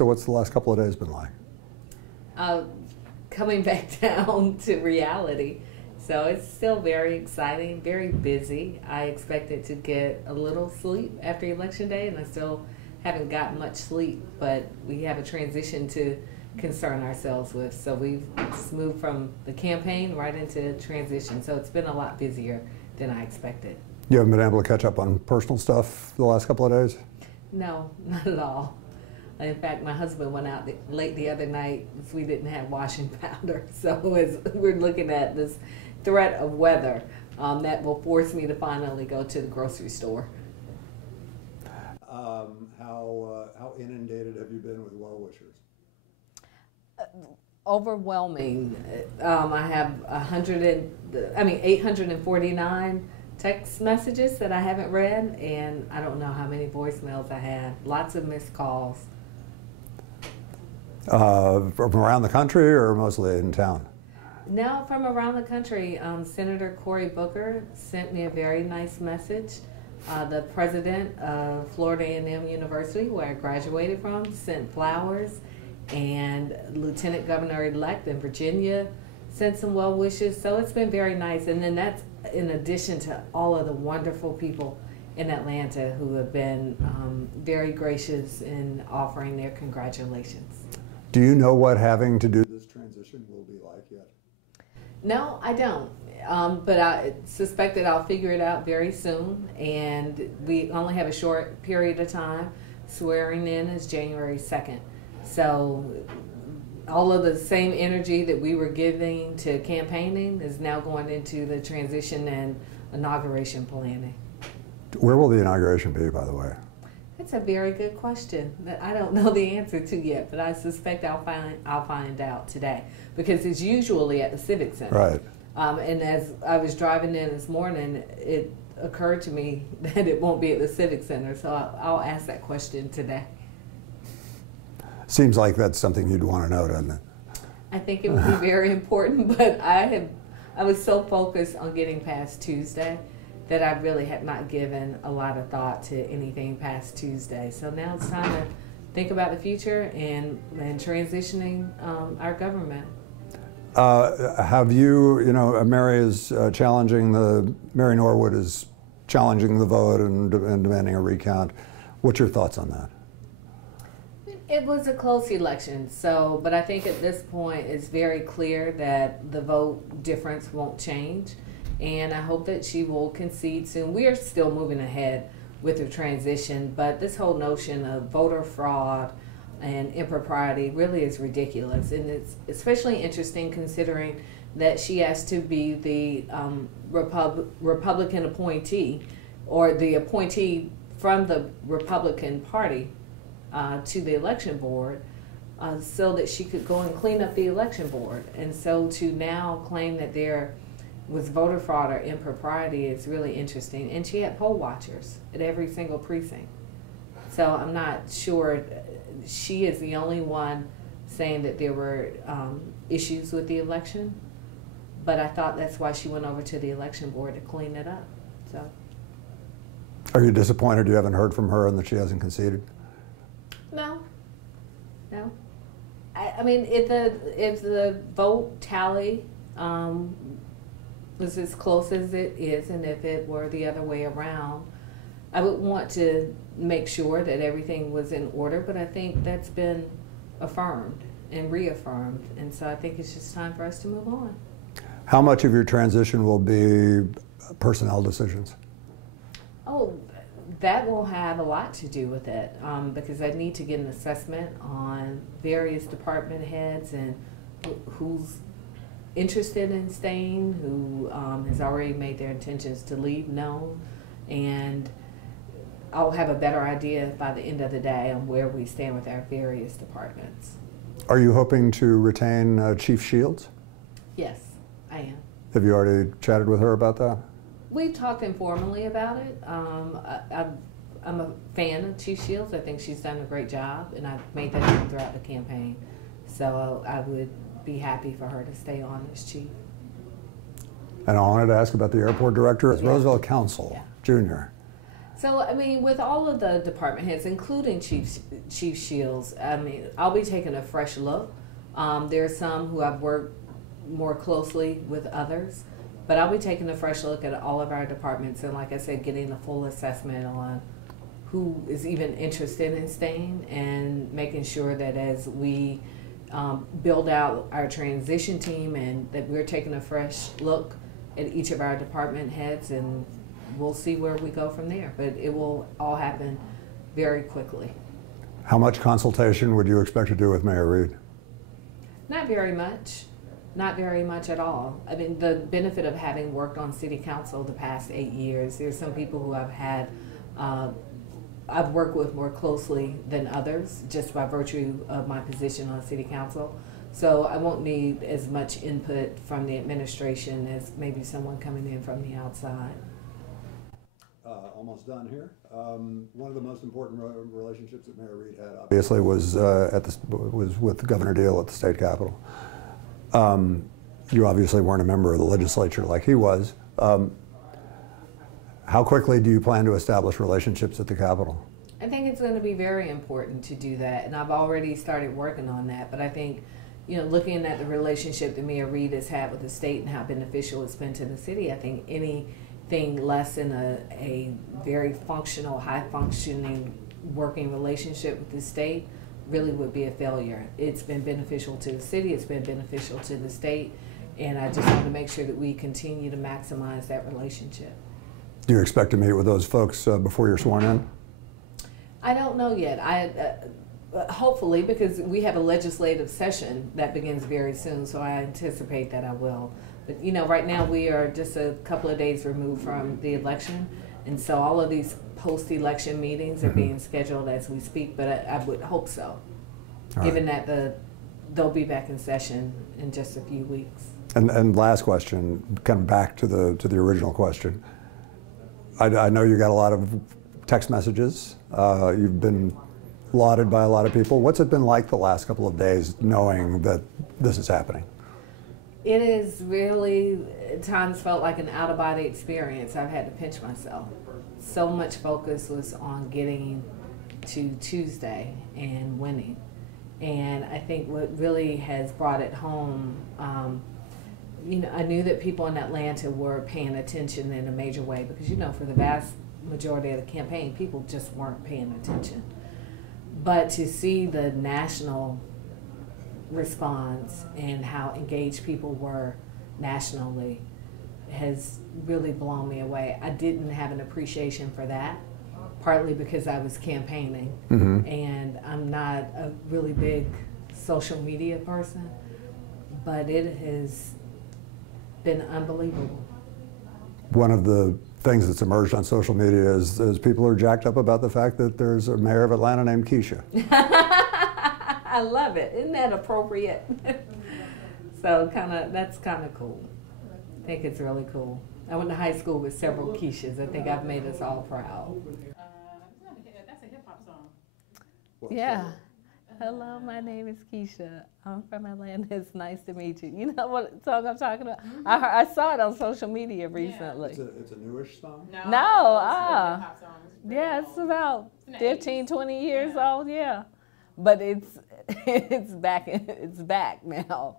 So what's the last couple of days been like? Coming back down to reality. So it's still very exciting, very busy. I expected to get a little sleep after Election Day, and I still haven't gotten much sleep, but we have a transition to concern ourselves with. So we've just moved from the campaign right into transition. So it's been a lot busier than I expected. You haven't been able to catch up on personal stuff the last couple of days? No, not at all. In fact, my husband went out late the other night because we didn't have washing powder. So as we're looking at this threat of weather, that will force me to finally go to the grocery store. How inundated have you been with well-wishers? Overwhelming. I have 849 text messages that I haven't read, and I don't know how many voicemails I had. Lots of missed calls. From around the country or mostly in town? No, from around the country. Senator Cory Booker sent me a very nice message. The president of Florida A&M University, where I graduated from, sent flowers, and Lieutenant Governor-elect in Virginia sent some well wishes. So it's been very nice. And then that's in addition to all of the wonderful people in Atlanta who have been very gracious in offering their congratulations. Do you know what having to do this transition will be like yet? No, I don't. But I suspect that I'll figure it out very soon. And we only have a short period of time. Swearing in is January 2nd. So all of the same energy that we were giving to campaigning is now going into the transition and inauguration planning. Where will the inauguration be, by the way? That's a very good question that I don't know the answer to yet, but I suspect I'll find out today, because it's usually at the Civic Center. Right. And as I was driving in this morning, it occurred to me that it won't be at the Civic Center, so I'll ask that question today. Seems like that's something you'd want to know, doesn't it? I think it would be very important, but I was so focused on getting past Tuesday that I really had not given a lot of thought to anything past Tuesday. So now it's time to think about the future and transitioning our government. Have you, Mary is Mary Norwood is challenging the vote and demanding a recount. What's your thoughts on that? It was a close election, but I think at this point it's very clear that the vote difference won't change, and I hope that she will concede soon. We are still moving ahead with the transition, but this whole notion of voter fraud and impropriety really is ridiculous, and it's especially interesting considering that she has to be the Republican appointee, or the appointee from the Republican Party to the election board, so that she could go and clean up the election board. And so to now claim that there was voter fraud or impropriety is really interesting. And she had poll watchers at every single precinct. So I'm not sure she is the only one saying that there were issues with the election, but I thought that's why she went over to the election board to clean it up. So. Are you disappointed you haven't heard from her and that she hasn't conceded? No. I mean, if the vote tally was as close as it is, and if it were the other way around, I would want to make sure that everything was in order, but I think that's been affirmed and reaffirmed, and so I think it's just time for us to move on. How much of your transition will be personnel decisions? Oh, that will have a lot to do with it, because I need to get an assessment on various department heads and who's interested in staying, who has already made their intentions to leave known, and I'll have a better idea by the end of the day on where we stand with our various departments. Are you hoping to retain Chief Shields? Yes, I am. Have you already chatted with her about that? We talked informally about it. I'm a fan of Chief Shields. I think she's done a great job, and I've made that known throughout the campaign. So I would be happy for her to stay on as chief. And I wanted to ask about the airport director, Yeah. Roosevelt Council, Yeah. Jr. So, I mean, with all of the department heads, including Chief Shields, I mean, I'll be taking a fresh look. There are some who I've worked more closely with others, but I'll be taking a fresh look at all of our departments and, like I said, getting a full assessment on who is even interested in staying and making sure that as we build out our transition team and that we're taking a fresh look at each of our department heads, and we'll see where we go from there. But it will all happen very quickly. How much consultation would you expect to do with Mayor Reed? Not very much. Not very much at all. I mean, the benefit of having worked on city council the past 8 years, there's some people who I've worked with more closely than others just by virtue of my position on city council. So I won't need as much input from the administration as maybe someone coming in from the outside. Almost done here. One of the most important relationships that Mayor Reed had, obviously, was with Governor Deal at the state capitol. You obviously weren't a member of the legislature like he was. How quickly do you plan to establish relationships at the Capitol? I think it's going to be very important to do that, and I've already started working on that. But I think, you know, looking at the relationship that Mayor Reed has had with the state and how beneficial it's been to the city, I think anything less than a very functional, high-functioning working relationship with the state really would be a failure. It's been beneficial to the city, it's been beneficial to the state, and I just want to make sure that we continue to maximize that relationship. Do you expect to meet with those folks before you're sworn in? I don't know yet. Hopefully, because we have a legislative session that begins very soon, so I anticipate that I will. But you know, right now we are just a couple of days removed from the election, and so all of these post-election meetings are being scheduled as we speak. But I would hope so, given that they'll be back in session in just a few weeks. And last question, kind of back to the original question. I know you got a lot of text messages. You've been lauded by a lot of people. What's it been like the last couple of days knowing that this is happening? It is really, at times, felt like an out-of-body experience. I've had to pinch myself. So much focus was on getting to Tuesday and winning. And I think what really has brought it home, you know, I knew that people in Atlanta were paying attention in a major way because, you know, for the vast majority of the campaign, people just weren't paying attention. But to see the national response and how engaged people were nationally has really blown me away. I didn't have an appreciation for that, partly because I was campaigning, and I'm not a really big social media person, but it has been unbelievable. One of the things that's emerged on social media is people are jacked up about the fact that there's a mayor of Atlanta named Keisha. I love it. Isn't that appropriate? So that's kind of cool. I think it's really cool. I went to high school with several Keishas. I think I've made us all proud. That's a hip hop song. Yeah. Hello, my name is Keisha. I'm from Atlanta. It's nice to meet you. You know what song I'm talking about? I saw it on social media recently. It's a newish song? No, yeah, it's about 15, 20 years old, yeah. But it's back now.